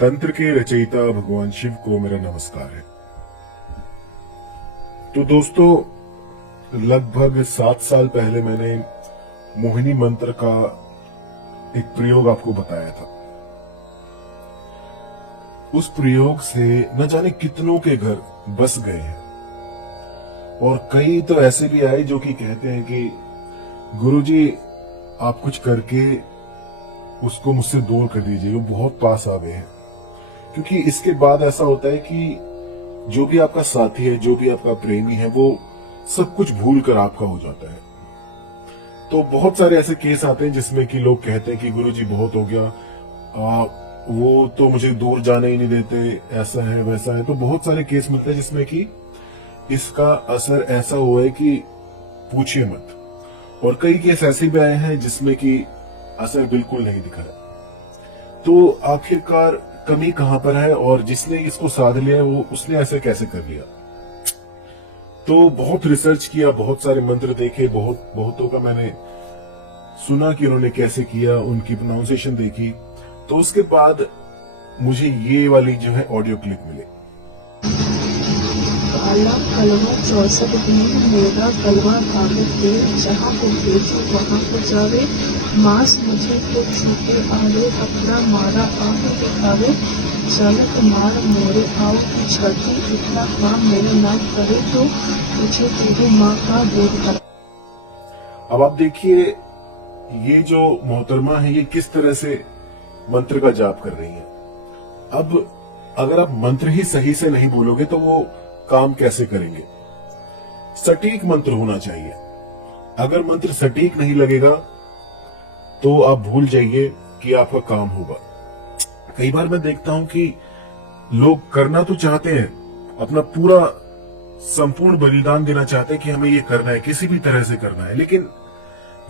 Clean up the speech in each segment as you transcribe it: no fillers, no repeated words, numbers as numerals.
तंत्र के रचयिता भगवान शिव को मेरा नमस्कार है। तो दोस्तों, लगभग 7 साल पहले मैंने मोहिनी मंत्र का एक प्रयोग आपको बताया था। उस प्रयोग से न जाने कितनों के घर बस गए हैं और कई तो ऐसे भी आए जो कि कहते हैं कि गुरुजी आप कुछ करके उसको मुझसे दूर कर दीजिए, वो बहुत पास आ गए हैं। क्योंकि इसके बाद ऐसा होता है कि जो भी आपका साथी है, जो भी आपका प्रेमी है, वो सब कुछ भूल कर आपका हो जाता है। तो बहुत सारे ऐसे केस आते हैं जिसमें कि लोग कहते हैं कि गुरुजी बहुत हो गया, वो तो मुझे दूर जाने ही नहीं देते, ऐसा है वैसा है। तो बहुत सारे केस मिलते हैं जिसमें कि इसका असर ऐसा हुआ है कि पूछिए मत। और कई केस ऐसे भी आए हैं जिसमें कि असर बिल्कुल नहीं दिखा है। तो आखिरकार कमी कहां पर है और जिसने इसको साध लिया है वो उसने ऐसे कैसे कर लिया? तो बहुत रिसर्च किया, बहुत सारे मंत्र देखे, बहुतों का मैंने सुना कि उन्होंने कैसे किया, उनकी प्रोनाउंसिएशन देखी। तो उसके बाद मुझे ये वाली जो है ऑडियो क्लिप मिले। काला कलवा 64 दिन मेरा कलवा कागज दे, जहाँ को भेजो वहाँ को जावे, मांस मुझे तो छूटे आवे, अपना मारा आगे दिखावे, चलत मार मोरे आओ छठी, इतना काम मेरे नाम करे तो मुझे तेरी माँ का दूध कर। अब आप देखिए, ये जो मोहतरमा है ये किस तरह से मंत्र का जाप कर रही है। अब अगर आप मंत्र ही सही से नहीं बोलोगे तो वो काम कैसे करेंगे? सटीक मंत्र होना चाहिए। अगर मंत्र सटीक नहीं लगेगा तो आप भूल जाइए कि आपका काम होगा। कई बार मैं देखता हूं कि लोग करना तो चाहते हैं, अपना पूरा संपूर्ण बलिदान देना चाहते हैं कि हमें ये करना है, किसी भी तरह से करना है, लेकिन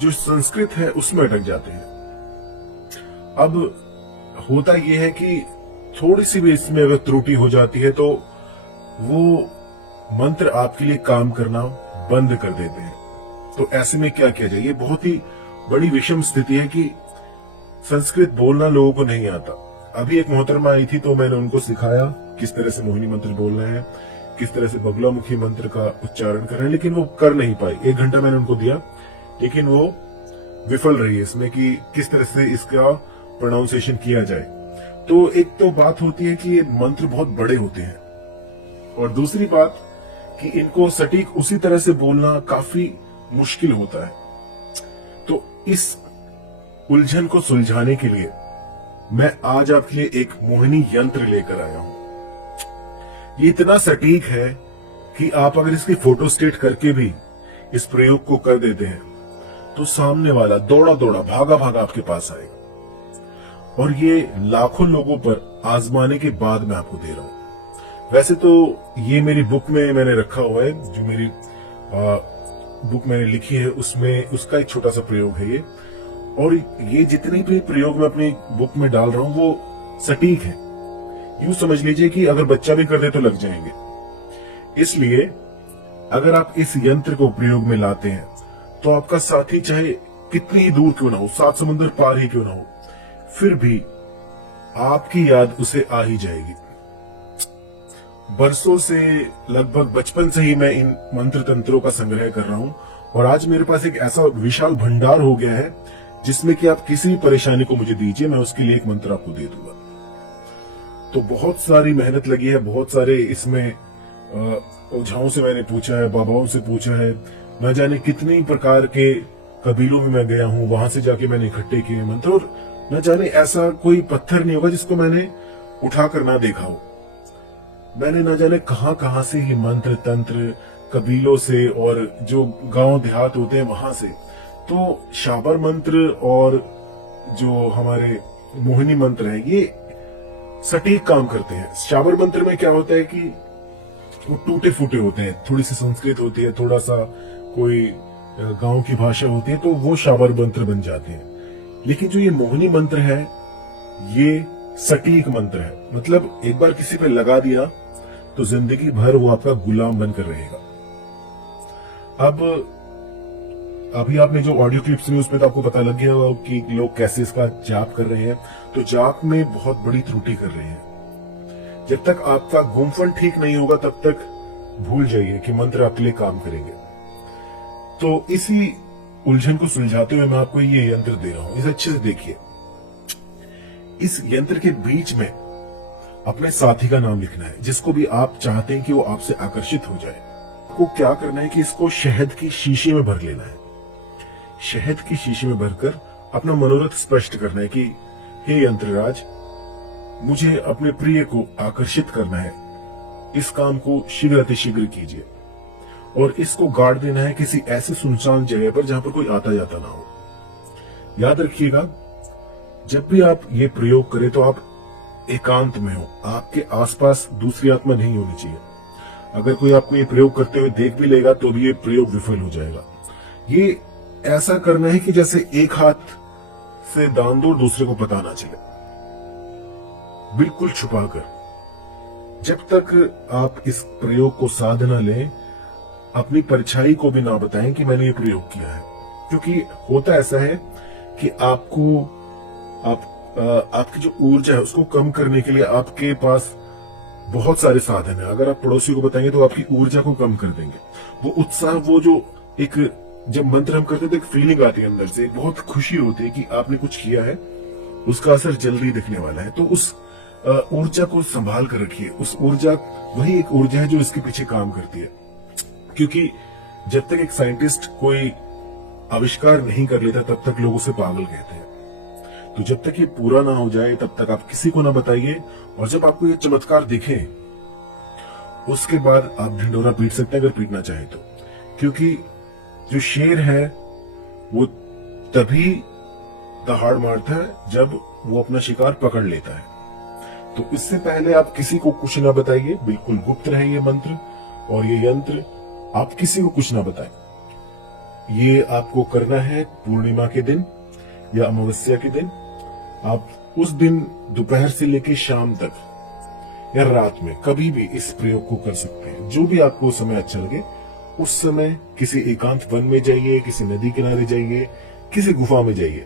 जो संस्कृत है उसमें अटक जाते हैं। अब होता यह है कि थोड़ी सी भी इसमें अगर त्रुटि हो जाती है तो वो मंत्र आपके लिए काम करना बंद कर देते हैं। तो ऐसे में क्या किया जाए? ये बहुत ही बड़ी विषम स्थिति है कि संस्कृत बोलना लोगों को नहीं आता। अभी एक मोहतरमा आई थी तो मैंने उनको सिखाया किस तरह से मोहिनी मंत्र बोलना है, किस तरह से बगुलामुखी मंत्र का उच्चारण करना है, लेकिन वो कर नहीं पाई। 1 घंटा मैंने उनको दिया लेकिन वो विफल रही इसमें कि किस तरह से इसका प्रोनाउंसिएशन किया जाए। तो एक तो बात होती है कि ये मंत्र बहुत बड़े होते हैं और दूसरी बात कि इनको सटीक उसी तरह से बोलना काफी मुश्किल होता है। तो इस उलझन को सुलझाने के लिए मैं आज आपके लिए एक मोहिनी यंत्र लेकर आया हूं। ये इतना सटीक है कि आप अगर इसकी फोटो स्टेट करके भी इस प्रयोग को कर देते हैं तो सामने वाला दौड़ा दौड़ा भागा भागा आपके पास आएगा। और ये लाखों लोगों पर आजमाने के बाद मैं आपको दे रहा हूं। वैसे तो ये मेरी बुक में मैंने रखा हुआ है, जो मेरी बुक मैंने लिखी है उसमें उसका एक छोटा सा प्रयोग है ये। और ये जितने भी प्रयोग मैं अपनी बुक में डाल रहा हूं वो सटीक है। यूं समझ लीजिए कि अगर बच्चा भी कर दे तो लग जाएंगे। इसलिए अगर आप इस यंत्र को प्रयोग में लाते हैं तो आपका साथी चाहे कितनी ही दूर क्यों ना हो, 7 समुद्र पार ही क्यों ना हो, फिर भी आपकी याद उसे आ ही जाएगी। बरसों से, लगभग बचपन से ही मैं इन मंत्र तंत्रों का संग्रह कर रहा हूं और आज मेरे पास एक ऐसा विशाल भंडार हो गया है जिसमें कि आप किसी भी परेशानी को मुझे दीजिए, मैं उसके लिए एक मंत्र आपको दे दूंगा। तो बहुत सारी मेहनत लगी है, बहुत सारे इसमें ओझाओं से मैंने पूछा है, बाबाओं से पूछा है, न जाने कितनी प्रकार के कबीलों में मैं गया हूं, वहां से जाके मैंने इकट्ठे किए मंत्र। और न जाने ऐसा कोई पत्थर नहीं होगा जिसको मैंने उठाकर ना देखा हो। मैंने न जाने कहां से ही मंत्र तंत्र कबीलों से और जो गांव देहात होते हैं वहां से। तो शाबर मंत्र और जो हमारे मोहिनी मंत्र है ये सटीक काम करते हैं। शाबर मंत्र में क्या होता है कि वो टूटे फूटे होते हैं, थोड़ी सी संस्कृत होती है, थोड़ा सा कोई गांव की भाषा होती है, तो वो शाबर मंत्र बन जाते हैं। लेकिन जो ये मोहिनी मंत्र है ये सटीक मंत्र है। मतलब एक बार किसी पे लगा दिया तो जिंदगी भर वो आपका गुलाम बनकर रहेगा। अब अभी आपने जो ऑडियो क्लिप सुनी उसमें तो आपको पता लग गया होगा कि लोग कैसे इसका जाप कर रहे हैं। तो जाप में बहुत बड़ी त्रुटि कर रहे हैं। जब तक आपका गुम्फन ठीक नहीं होगा तब तक भूल जाइए कि मंत्र आपके लिए काम करेंगे। तो इसी उलझन को सुलझाते हुए मैं आपको ये यंत्र दे रहा हूं, इसे अच्छे से देखिए। इस यंत्र के बीच में अपने साथी का नाम लिखना है, जिसको भी आप चाहते हैं कि वो आपसे आकर्षित हो जाए। आपको क्या करना है कि इसको शहद की शीशी में भर लेना है। शहद की शीशी में भरकर अपना मनोरथ स्पष्ट करना है कि हे यंत्रराज, मुझे अपने प्रिय को आकर्षित करना है, इस काम को शीघ्र अतिशीघ्र कीजिए। और इसको गाड़ देना है किसी ऐसे सुनसान जगह पर जहां पर कोई आता जाता ना हो। याद रखिएगा, जब भी आप ये प्रयोग करें तो आप एकांत में हो, आपके आसपास दूसरी आत्मा नहीं होनी चाहिए। अगर कोई आपको ये प्रयोग करते हुए देख भी लेगा तो भी ये प्रयोग विफल हो जाएगा। ये ऐसा करना है कि जैसे एक हाथ से दान दो, दूसरे को पता ना चले, बिल्कुल छुपाकर। जब तक आप इस प्रयोग को साधना लें, अपनी परछाई को भी ना बताएं कि मैंने ये प्रयोग किया है। क्योंकि होता ऐसा है कि आपकी जो ऊर्जा है उसको कम करने के लिए आपके पास बहुत सारे साधन है। अगर आप पड़ोसी को बताएंगे तो आपकी ऊर्जा को कम कर देंगे। वो उत्साह, वो जो एक, जब मंत्र हम करते तो एक फीलिंग आती है अंदर से, बहुत खुशी होती है कि आपने कुछ किया है, उसका असर जल्दी दिखने वाला है। तो उस ऊर्जा को संभाल कर रखिए। उस ऊर्जा, वही एक ऊर्जा है जो इसके पीछे काम करती है। क्योंकि जब तक एक साइंटिस्ट कोई आविष्कार नहीं कर लेता तब तक लोग उसे पागल कहते हैं। तो जब तक ये पूरा ना हो जाए तब तक आप किसी को ना बताइए। और जब आपको ये चमत्कार दिखे उसके बाद आप ढिंडोरा पीट सकते हैं, अगर पीटना चाहे तो। क्योंकि जो शेर है वो तभी दहाड़ मारता है जब वो अपना शिकार पकड़ लेता है। तो इससे पहले आप किसी को कुछ ना बताइए, बिल्कुल गुप्त रहे ये मंत्र और ये यंत्र। आप किसी को कुछ ना बताएं। ये आपको करना है पूर्णिमा के दिन या अमावस्या के दिन। आप उस दिन दोपहर से लेकर शाम तक या रात में कभी भी इस प्रयोग को कर सकते हैं। जो भी आपको समय अच्छा लगे उस समय किसी एकांत वन में जाइए, किसी नदी किनारे जाइए, किसी गुफा में जाइए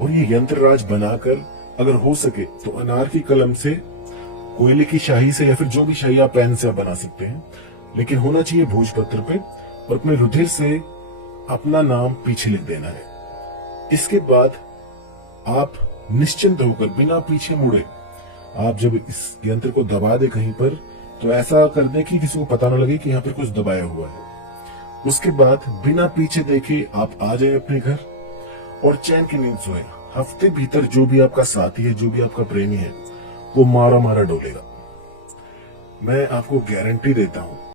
और ये यंत्रराज बनाकर, अगर हो सके तो अनार की कलम से, कोयले की शाही से, या फिर जो भी शाही आप पेन से आप बना सकते हैं, लेकिन होना चाहिए भोजपत्र पे, और अपने रुधिर से अपना नाम पीछे लिख देना है। इसके बाद आप निश्चिंत होकर बिना पीछे मुड़े, आप जब इस यंत्र को दबा दे कहीं पर, तो ऐसा कर दे कि किसी को पता ना लगे कि यहाँ पर कुछ दबाया हुआ है। उसके बाद बिना पीछे देखे आप आ जाए अपने घर और चैन की नींद सोए। हफ्ते भीतर जो भी आपका साथी है, जो भी आपका प्रेमी है, वो मारा मारा डोलेगा। मैं आपको गारंटी देता हूं।